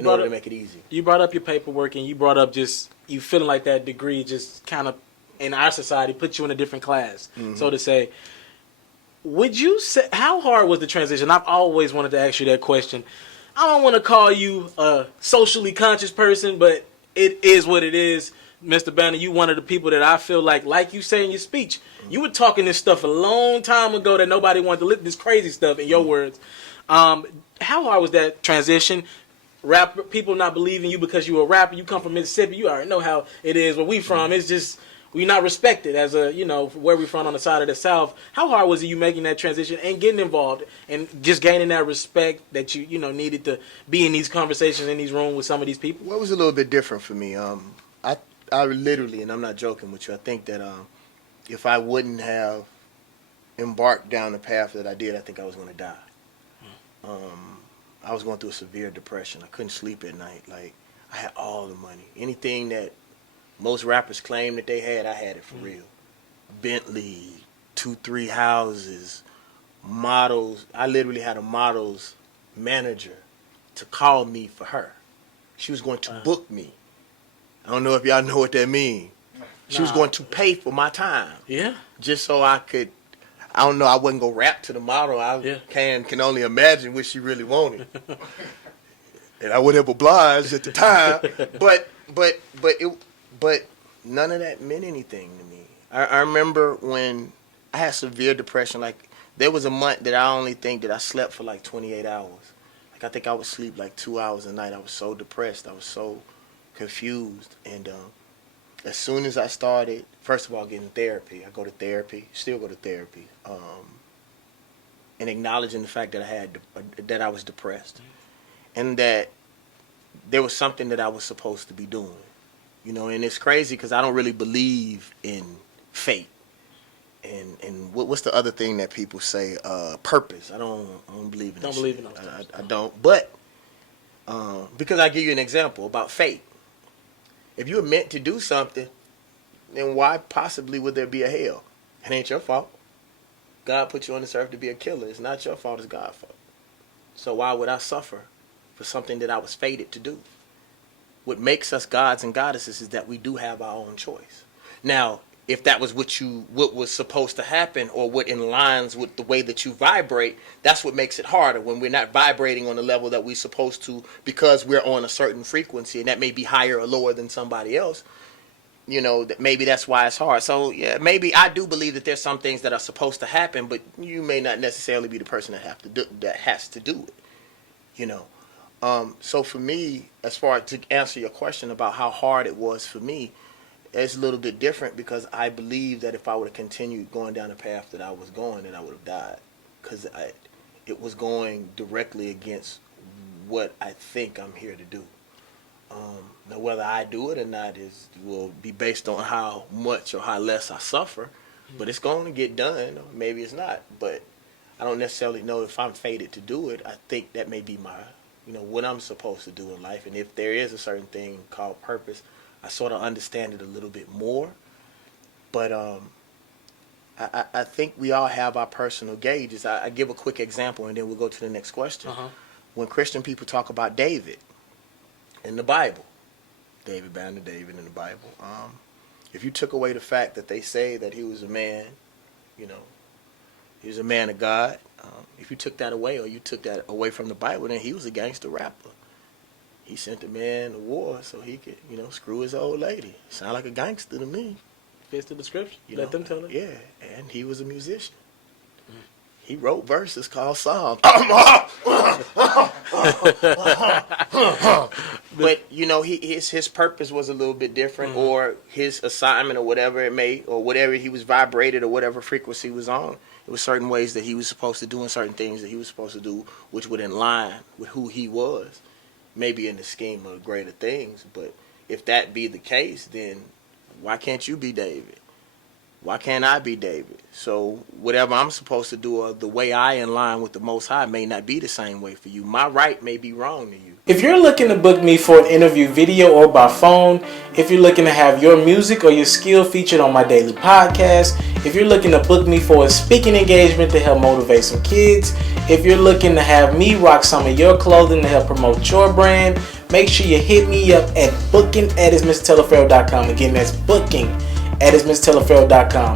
in order to make it easy. You brought up your paperwork, and you brought up just you feeling like that degree just kind of in our society put you in a different class, so to say. Would you say how hard was the transition? I've always wanted to ask you that question. I don't want to call you a socially conscious person, but it is what it is. Mr. Banner, you one of the people that I feel like you say in your speech, you were talking this stuff a long time ago that nobody wanted to listen, this crazy stuff in your words. How hard was that transition? Rap people not believing you because you a rapper. You come from Mississippi. You already know how it is. Where we from, it's just we not respected as a where we from on the side of the South. How hard was it you making that transition and getting involved and just gaining that respect that you needed to be in these conversations in these rooms with some of these people? Well, it was a little bit different for me. I literally, and I'm not joking with you, I think that if I wouldn't have embarked down the path that I did, I think I was going to die. I was going through a severe depression. I couldn't sleep at night. Like, I had all the money. Anything that most rappers claim that they had, I had it for real. Bentley, 2-3 houses, models. I literally had a model's manager to call me for her. She was going to book me. I don't know if y'all know what that means. She was going to pay for my time. Yeah. Just so I could, I don't know, I wouldn't go rap to the model. I can only imagine what she really wanted. And I would have obliged at the time. But none of that meant anything to me. I remember when I had severe depression, like there was a month that I only think that I slept for like 28 hours. Like I think I would sleep like 2 hours a night. I was so depressed. I was so confused. And as soon as I started, first of all, getting therapy, I go to therapy, still go to therapy, and acknowledging the fact that I was depressed, and that there was something that I was supposed to be doing, And it's crazy because I don't really believe in fate, and what's the other thing that people say? Purpose. I don't believe in. Don't believe in those. I don't. But because I give you an example about fate. If you were meant to do something, then why possibly would there be a hell? It ain't your fault. God put you on this earth to be a killer. It's not your fault, it's God's fault. So why would I suffer for something that I was fated to do? What makes us gods and goddesses is that we do have our own choice. Now, if that was what was supposed to happen, or what in lines with the way that you vibrate, that's what makes it harder when we're not vibrating on the level that we're supposed to, because we're on a certain frequency, and that may be higher or lower than somebody else. That maybe that's why it's hard. So yeah, maybe I do believe that there's some things that are supposed to happen, but you may not necessarily be the person that has to do it. So for me, as far as to answer your question about how hard it was for me, it's a little bit different because I believe that if I would have continued going down the path that I was going, then I would have died, because it was going directly against what I think I'm here to do. Now, whether I do it or not will be based on how much or how less I suffer, but it's going to get done. Or maybe it's not, but I don't necessarily know if I'm fated to do it. I think that may be my, what I'm supposed to do in life, and if there is a certain thing called purpose, I sort of understand it a little bit more. But I think we all have our personal gauges. I give a quick example, and then we'll go to the next question. When Christian people talk about David in the Bible, David Banner, David in the Bible, if you took away the fact that they say that he was a man, he was a man of God, if you took that away, or you took that away from the Bible, then he was a gangster rapper. He sent the man to war so he could, screw his old lady. Sound like a gangster to me. Fits the description. Let them tell it. Yeah, and he was a musician. He wrote verses called Psalms. But his purpose was a little bit different, or his assignment, or whatever it may, or whatever he was vibrated, or whatever frequency he was on. It was certain ways that he was supposed to do, and certain things that he was supposed to do, which would in line with who he was. Maybe in the scheme of greater things, but if that be the case, then why can't you be David? Why can't I be David? So whatever I'm supposed to do or the way I in line with the Most High may not be the same way for you. My right may be wrong to you. If you're looking to book me for an interview video or by phone, if you're looking to have your music or your skill featured on my daily podcast, if you're looking to book me for a speaking engagement to help motivate some kids, if you're looking to have me rock some of your clothing to help promote your brand, make sure you hit me up at booking@ismrtelaferro.com. Again, that's booking@ismrtelaferro.com.